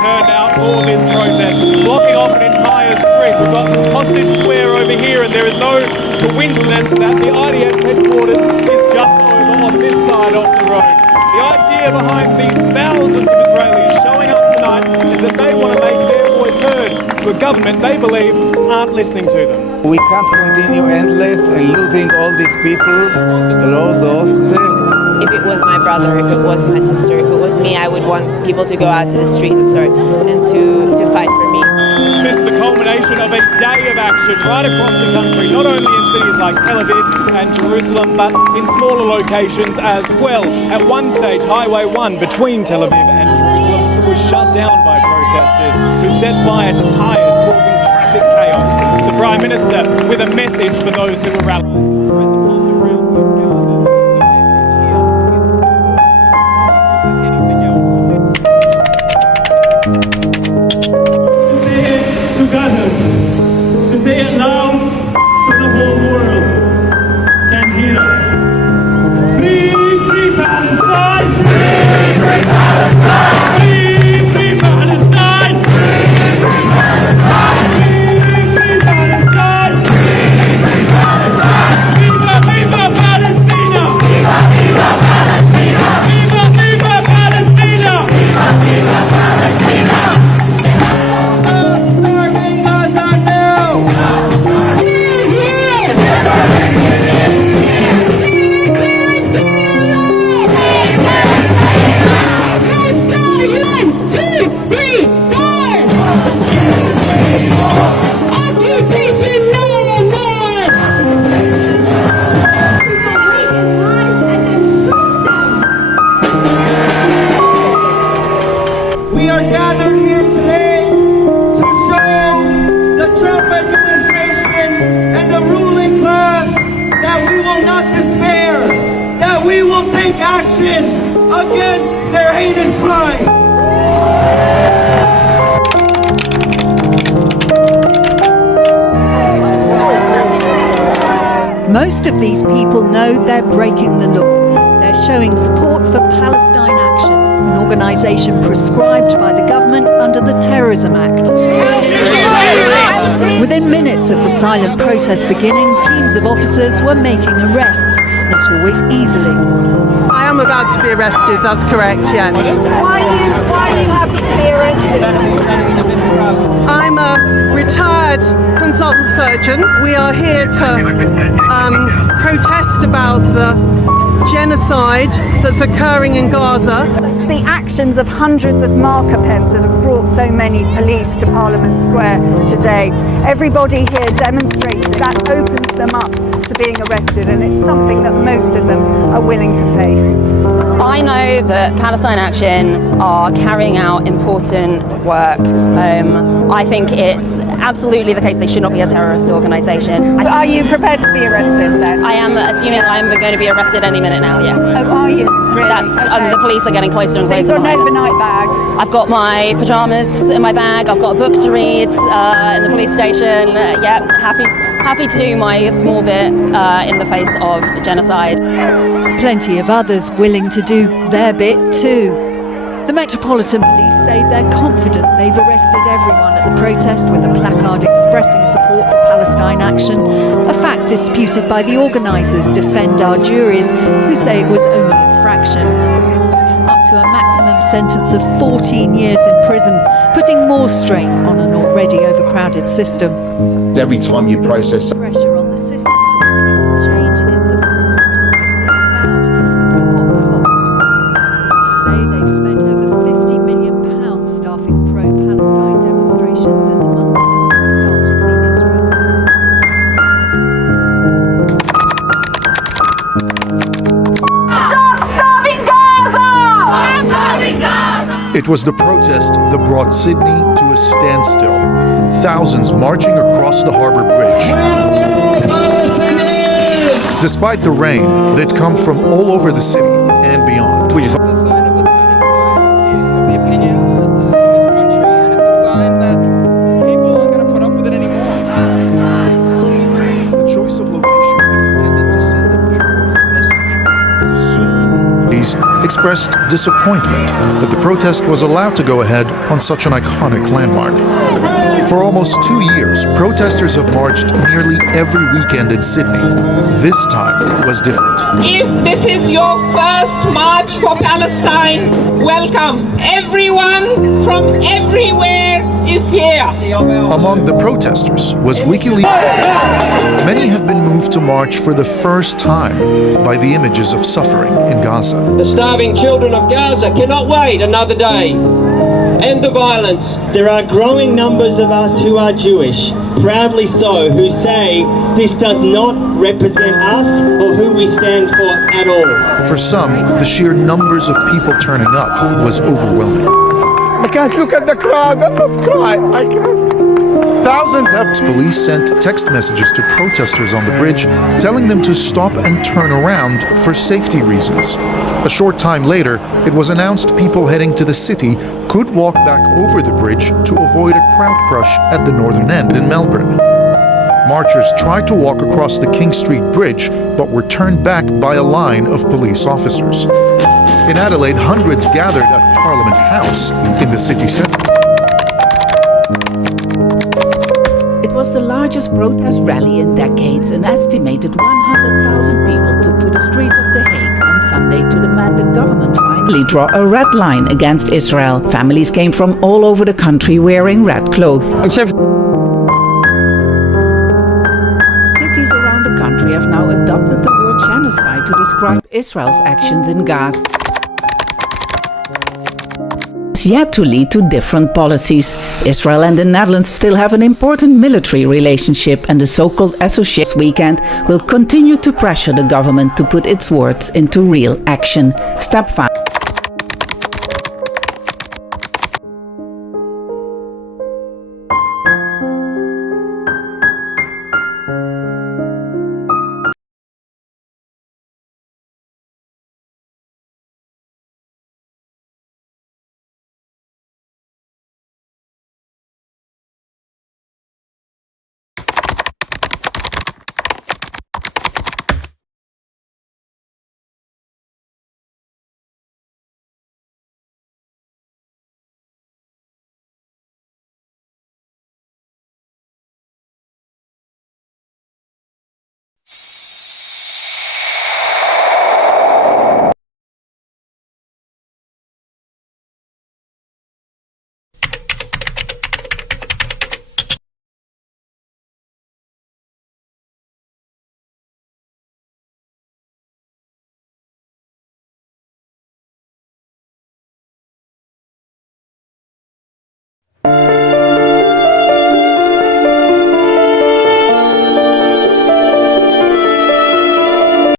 turned out for this protest, blocking off an entire street. We've got Hostage Square over here, and there is no coincidence that the IDF headquarters is just over on this side of the road. The idea behind these thousands of Israelis showing up tonight is that they want to make their voice heard to a government they believe aren't listening to them. We can't continue endless and losing all these people and all those. If it was my brother, if it was my sister, if it was me, I would want people to go out to the street and to fight for me. This is the culmination of a day of action right across the country, not only in cities like Tel Aviv and Jerusalem, but in smaller locations as well. At one stage, Highway 1 between Tel Aviv and Jerusalem was shut down by protesters who set fire to tyres, causing traffic chaos. The Prime Minister with a message for those who were rallying. To say it loud so the whole world can hear us. Free, free Palestine! Free, free Palestine! Free, free Palestine! Free, free Palestine! Free, free Palestine! Free, free Palestine! Viva, viva Palestina! Viva, viva Palestina! Viva, viva Palestina! Viva, viva Palestina! We are gathered here today to show the Trump administration and the ruling class that we will not despair, that we will take action against their heinous crimes. Most of these people know they're breaking the law. They're showing support for Palestine Action, an organisation prescribed by the government under the Terrorism Act. Within minutes of the silent protest beginning, teams of officers were making arrests, not always easily. I am about to be arrested, that's correct, yes. Why are you happy to be arrested? I'm a retired consultant surgeon. We are here to protest about the genocide that's occurring in Gaza. The actions of hundreds of marker pens that have brought so many police to Parliament Square today. Everybody here demonstrating that opens them up to being arrested, and it's something that most of them are willing to face. I know that Palestine Action are carrying out important work. I think it's absolutely the case they should not be a terrorist organisation. Are you prepared to be arrested then? I am assuming I'm going to be arrested any minute now, yes. Oh, are you? Really? That's the police are getting closer and closer. So you've got an overnight bag? I've got my pyjamas in my bag, I've got a book to read in the police station. Happy to do my small bit in the face of genocide. Plenty of others willing to do their bit too. The Metropolitan Police say they're confident they've arrested everyone at the protest with a placard expressing support for Palestine Action, a fact disputed by the organisers Defend Our Juries, who say it was only a fraction. Up to a maximum sentence of 14 years in prison, putting more strain on an already overcrowded system. Every time you process Pressure on the system to effect change is, of course, what all this is about. But at what cost? Police say they've spent over £50 million staffing pro-Palestine demonstrations in the months since the start of the Israel-Gaza war. Stop starving Gaza! Stop starving Gaza! It was the protest that brought Sydney to a standstill. Thousands marching across the harbour bridge. Despite the rain that come from all over the city and beyond. It's a sign of the turning point of the opinion in this country, and it's a sign that people aren't going to put up with it anymore. The choice of location was intended to send a powerful message. Soon, expressed disappointment that the protest was allowed to go ahead on such an iconic landmark. For almost 2 years, protesters have marched nearly every weekend in Sydney. This time was different. If this is your first march for Palestine, welcome. Everyone from everywhere is here. Among the protesters was WikiLeaks. Many have been moved to march for the first time by the images of suffering in Gaza. The starving children of Gaza cannot wait another day. End the violence. There are growing numbers of us who are Jewish, proudly so, who say this does not represent us or who we stand for at all. For some, the sheer numbers of people turning up was overwhelming. I can't look at the crowd. I'm crying. I can't. Thousands have... Police sent text messages to protesters on the bridge telling them to stop and turn around for safety reasons. A short time later, it was announced people heading to the city could walk back over the bridge to avoid a crowd crush at the northern end in Melbourne. Marchers tried to walk across the King Street Bridge, but were turned back by a line of police officers. In Adelaide, hundreds gathered at Parliament House in the city centre. It was the largest protest rally in decades. An estimated 100,000 people took to the streets of The Hague on Sunday to demand the government finally draw a red line against Israel. Families came from all over the country wearing red clothes. Cities around the country have now adopted the word genocide to describe Israel's actions in Gaza. Yet to lead to different policies. Israel and the Netherlands still have an important military relationship, and the so-called association weekend will continue to pressure the government to put its words into real action. Step 5.